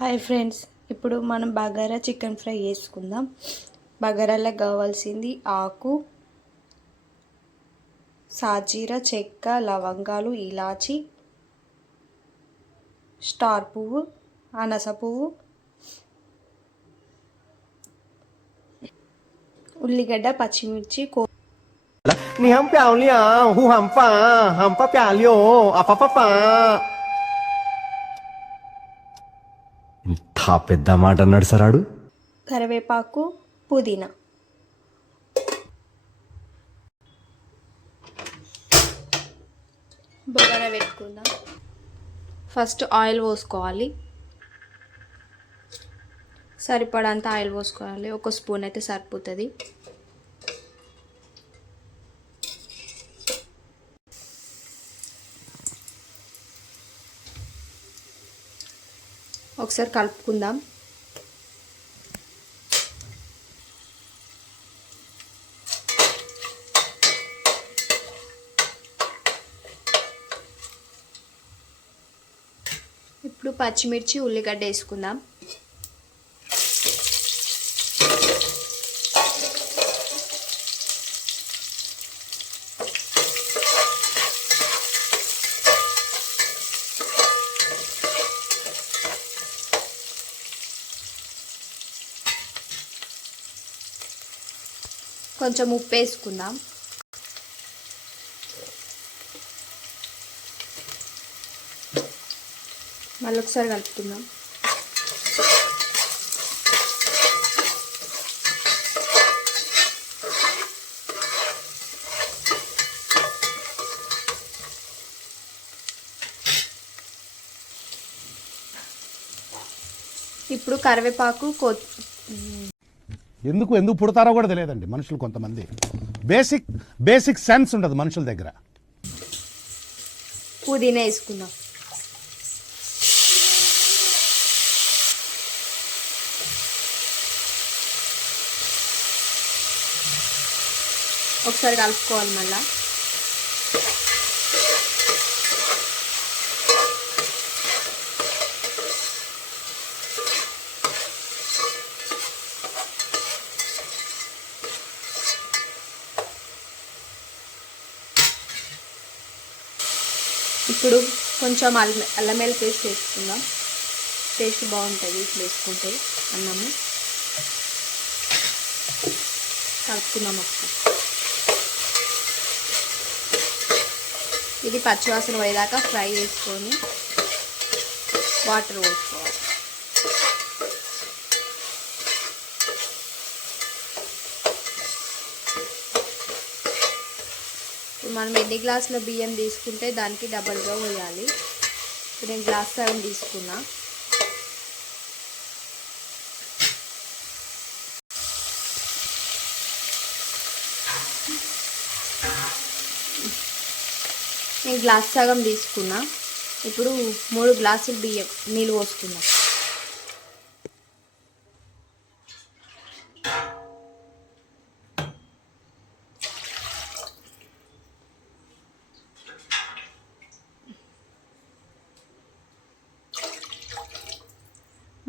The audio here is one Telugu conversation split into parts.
హాయ్ ఫ్రెండ్స్, ఇప్పుడు మనం బగారా చికెన్ ఫ్రై చేసుకుందాం. బగారాలకు కావాల్సింది ఆకు, సాజీర, చెక్క, లవంగాలు, ఇలాచి, స్టార్ పువ్వు, అనాస పువ్వు, ఉల్లిగడ్డ, పచ్చిమిర్చి,你很漂亮，呼很棒，很不漂亮，啊pa pa pa。ఇంత పెద్ద మాట అన్నాడు సరాడు. కరివేపాకు, పుదీనా. బగారా పెట్టుకుందాం. ఫస్ట్ ఆయిల్ పోసుకోవాలి. సరిపడంత ఆయిల్ పోసుకోవాలి. ఒక స్పూన్ అయితే సరిపోతుంది. ఒకసారి కలుపుకుందాం. ఇప్పుడు పచ్చిమిర్చి, ఉల్లిగడ్డ వేసుకుందాం. కొంచెం ఉప్పు వేసుకుందాం. మళ్ళీ ఒకసారి కలుపుకుందాం. ఇప్పుడు కరివేపాకు, ఎందుకు పుడతారో కూడా తెలియదండి మనుషులు. కొంతమంది బేసిక్ సెన్స్ ఉండదు మనుషుల దగ్గర. పుదీనా వేసుకుందాం. ఒకసారి కలుపుకోవాలి. మళ్ళా ఇప్పుడు కొంచెం అల్లం వెల్లుల్లి పేస్ట్ వేసుకుందాం. టేస్ట్ బాగుంటుంది ఇట్లా వేసుకుంటే. అన్నము కలుపుకుందాం ఒకసారి. ఇది పచ్చివాసన పోయేదాకా ఫ్రై చేసుకొని వాటర్ పోసుకోవాలి. మనం ఎన్ని గ్లాసుల బియ్యం తీసుకుంటే దానికి డబల్గా పోయాలి. ఇప్పుడు నేను గ్లాస్ సగం తీసుకున్నా. నేను గ్లాస్ సగం తీసుకున్నా. ఇప్పుడు 3 గ్లాసులు బియ్యం నీళ్ళు పోసుకున్నా.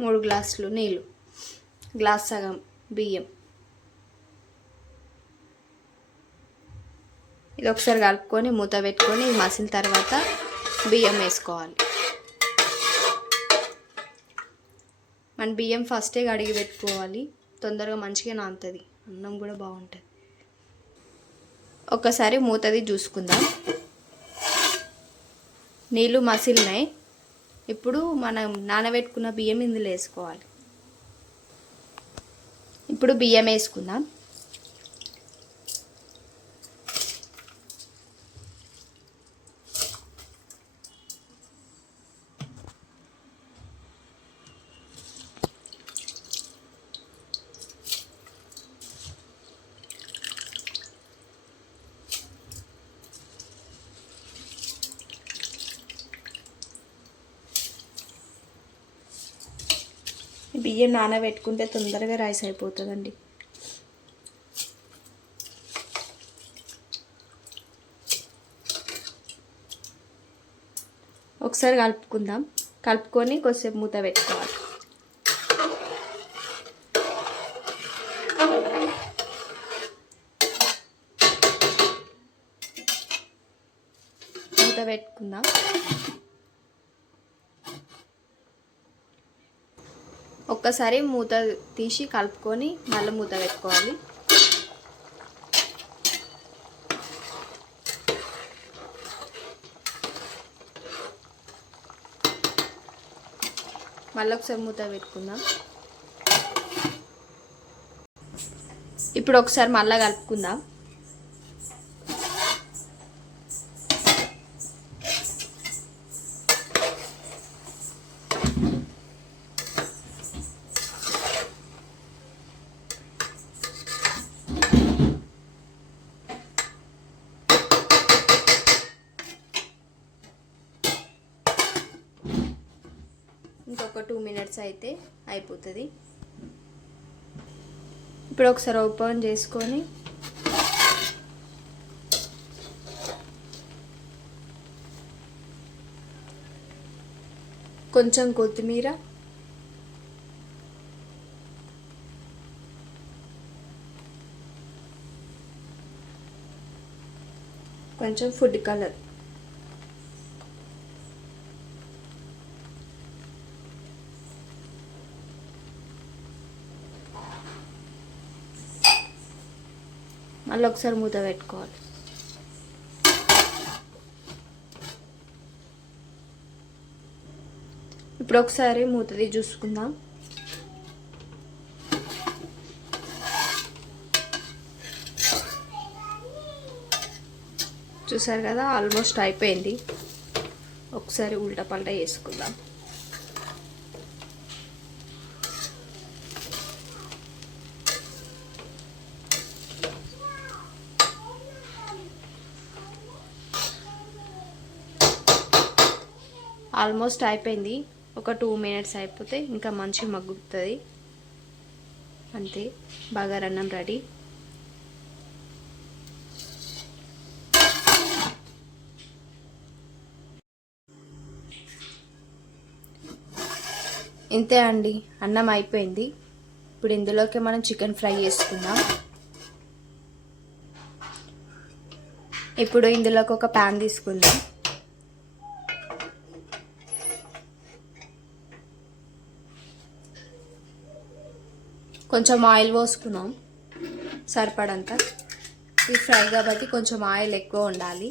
మూడు గ్లాసులు నీళ్ళు, గ్లాస్ సగం బియ్యం. ఇది ఒకసారి కలుపుకొని మూత పెట్టుకొని మసిలిన తర్వాత బియ్యం వేసుకోవాలి. మన బియ్యం ఫస్టే కడిగి పెట్టుకోవాలి. తొందరగా మంచిగా నానుతుంది, అన్నం కూడా బాగుంటుంది. ఒకసారి మూతది చూసుకుందాం. నీళ్ళు మసిలినాయి. ఇప్పుడు మనం నానబెట్టుకున్న బియ్యం ఇందులో వేసుకోవాలి. ఇప్పుడు బియ్యం వేసుకుందాం. బియ్యం నానబెట్టుకుంటే తొందరగా రైస్ అయిపోతుందండి. ఒకసారి కలుపుకుందాం. కలుపుకొని కొద్దిసేపు మూత పెట్టుకోవాలి. పెట్టుకుందాం. ఒక్కసారి మూత తీసి కలుపుకొని మళ్ళీ మూత పెట్టుకోవాలి. మళ్ళీ ఒకసారి మూత పెట్టుకుందాం. ఇప్పుడు ఒకసారి మళ్ళీ కలుపుకుందాం. ఇంకొక 2 మినిట్స్ అయితే అయిపోతుంది. ఇప్పుడు ఒకసారి ఓపెన్ చేసుకొని కొంచెం కొత్తిమీర, కొంచెం ఫుడ్ కలర్, మళ్ళీ ఒకసారి మూత పెట్టుకోవాలి. ఇప్పుడు ఒకసారి మూతది చూసుకుందాం. చూసారు కదా, ఆల్మోస్ట్ అయిపోయింది. ఒకసారి ఉల్టా పల్టా వేసుకుందాం. ఆల్మోస్ట్ అయిపోయింది. ఒక 2 మినిట్స్ అయిపోతే ఇంకా మంచి మగ్గుతుంది. అంతే, బగారన్నం రెడీ. ఇంతే అండి, అన్నం అయిపోయింది. ఇప్పుడు ఇందులోకి మనం చికెన్ ఫ్రై చేసుకుందాం. ఇప్పుడు ఇందులోకి ఒక ప్యాన్ తీసుకుందాం. కొంచెం ఆయిల్ పోసుకున్నాం సరిపడంత. ఈ ఫ్రై కాబట్టి కొంచెం ఆయిల్ ఎక్కువ ఉండాలి.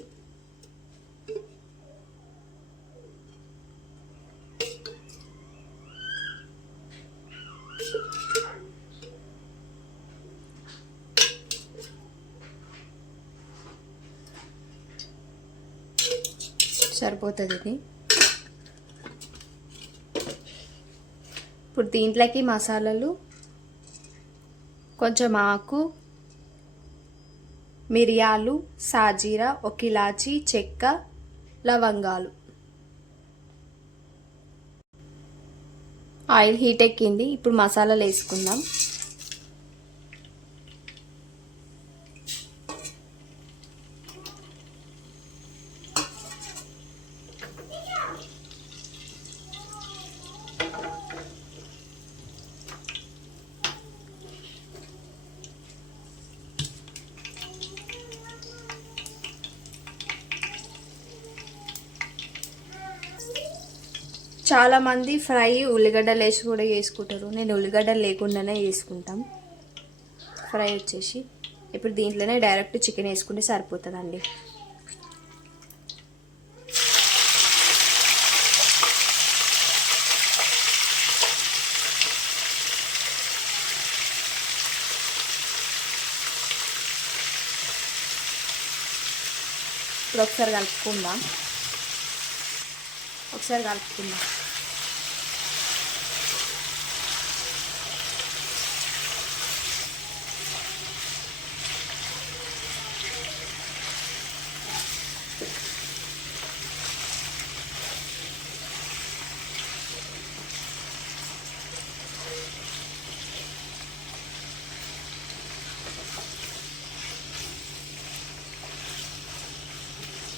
సరిపోతుంది ఇది. ఇప్పుడు దీంట్లోకి మసాలాలు, కొంచెం ఆకు, మిరియాలు, సాజీరా, ఒక ఇలాచి, చెక్క, లవంగాలు. ఆయిల్ హీట్ ఎక్కింది. ఇప్పుడు మసాలాలు వేసుకుందాం. చాలామంది ఫ్రై ఉల్లిగడ్డలు వేసి కూడా చేసుకుంటారు. నేను ఉల్లిగడ్డలు లేకుండానే చేసుకుంటాం ఫ్రై వచ్చేసి. ఇప్పుడు దీంట్లోనే డైరెక్ట్ చికెన్ వేసుకుంటే సరిపోతుందండి. ఇప్పుడు ఒకసారి కలుపుకుందాం.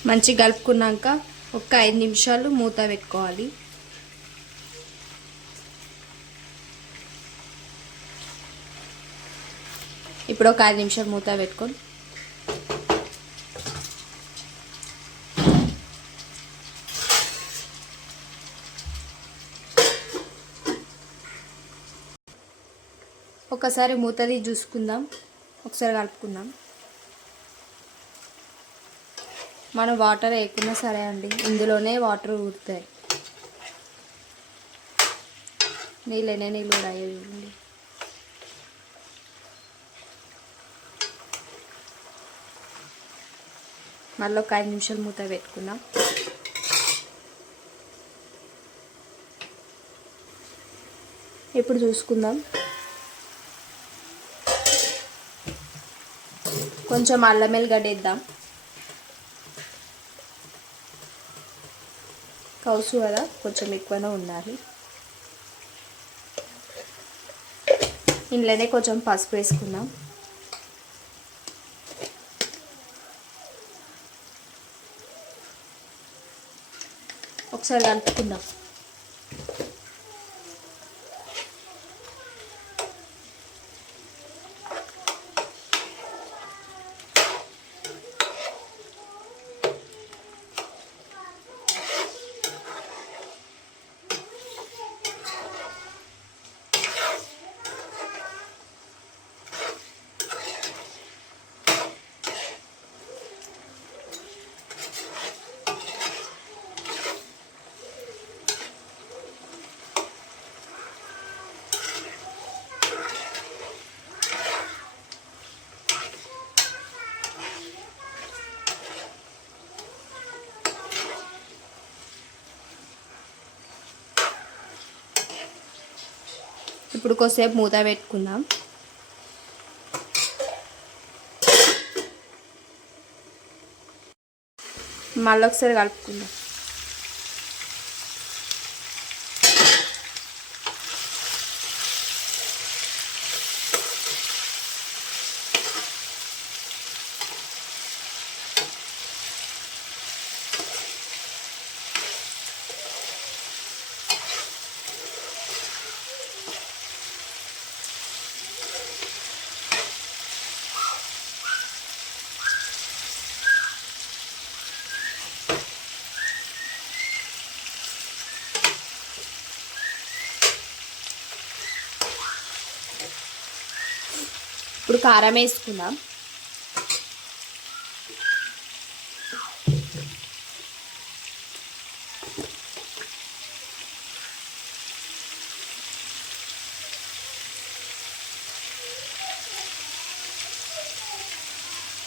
మంచిగా కలుపుకున్నాక ఒక 5 నిమిషాలు మూత పెట్టుకోవాలి. ఇప్పుడు ఒక 5 నిమిషాలు మూత పెట్టుకొని ఒకసారి మూతది చూసుకుందాం, ఒకసారి కలుపుకుందాం. మనం వాటర్ వేయకున్నా సరే అండి, ఇందులోనే వాటర్ ఊరుతాయి. నీళ్ళు కూడా అయ్యేది. మళ్ళీ ఒక 5 నిమిషాలు మూత పెట్టుకుందాం. ఇప్పుడు చూసుకుందాం. కొంచెం అల్లం వెల్లిగడ్డ వేద్దాం. కౌసు కదా, కొంచెం ఎక్కువనే ఉండాలి. ఇందులోనే కొంచెం పసుపు వేసుకుందాం. ఒకసారి కలుపుకుందాం. ఇప్పుడు కొద్దిసేపు మూత పెట్టుకుందాం. మళ్ళీ ఒకసారి కలుపుకుందాం. ఇప్పుడు కారం వేసుకుందాం.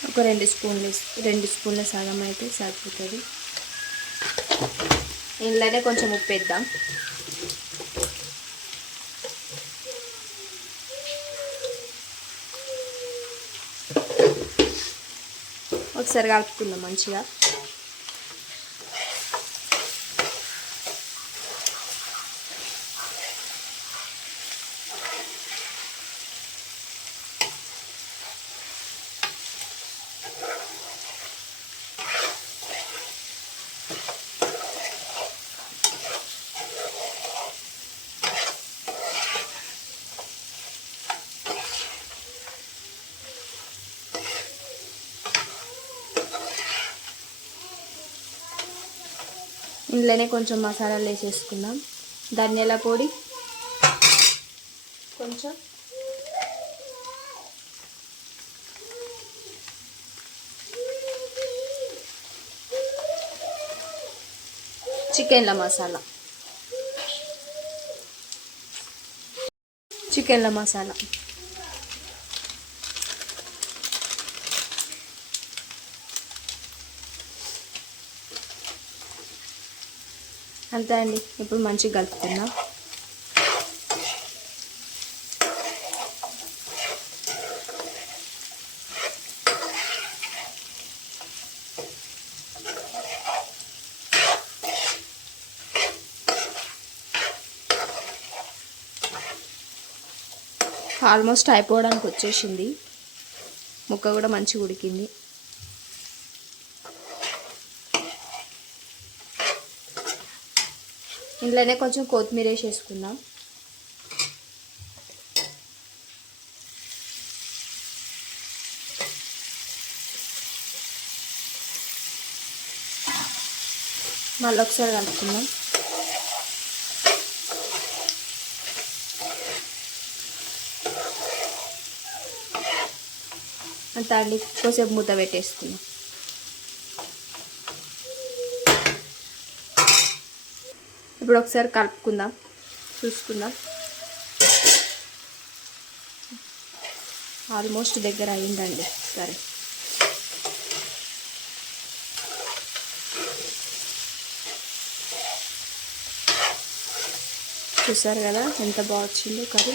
ఒక 2 స్పూన్ల సగం అయితే సరిపోతుంది. ఇందులోనే కొంచెం ఉప్పు వేద్దాం. ఒకసారి కలుపుకుందాం మంచిగా. ఇందులోనే కొంచెం మసాలాలు వేసేసుకుందాం. ధనియాల పొడి కొంచెం, చికెన్ల మసాలా, అంతే అండి. ఇప్పుడు మంచిగా కలుపుకుందాం. ఆల్మోస్ట్ అయిపోవడానికి వచ్చేసింది. ముక్క కూడా మంచిగా ఉడికింది. ఇందులోనే కొంచెం కొత్తిమీర వేసేసుకుందాం. మళ్ళీ ఒకసారి కలుపుకుందాం. అంత అండి కొద్దిసేపు మూత పెట్టేసుకుందాం. ఇప్పుడు ఒకసారి కలుపుకుందాం, చూసుకుందాం. ఆల్మోస్ట్ దగ్గర అయిందండి. సరే, చూసారు కదా ఎంత బాగా వచ్చిందో కర్రీ.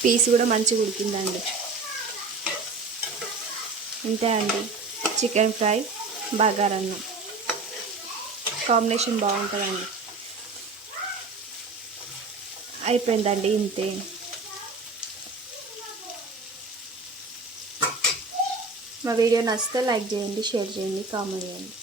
పీస్ కూడా మంచిగా ఉడికిందండి. ఇంతే అండి, చికెన్ ఫ్రై బగారన్నం కాంబినేషన్ బాగుంటుందండి. అయిపోయిందండి, ఇంతే. మా వీడియో నచ్చితే లైక్ చేయండి, షేర్ చేయండి, కామెంట్ చేయండి.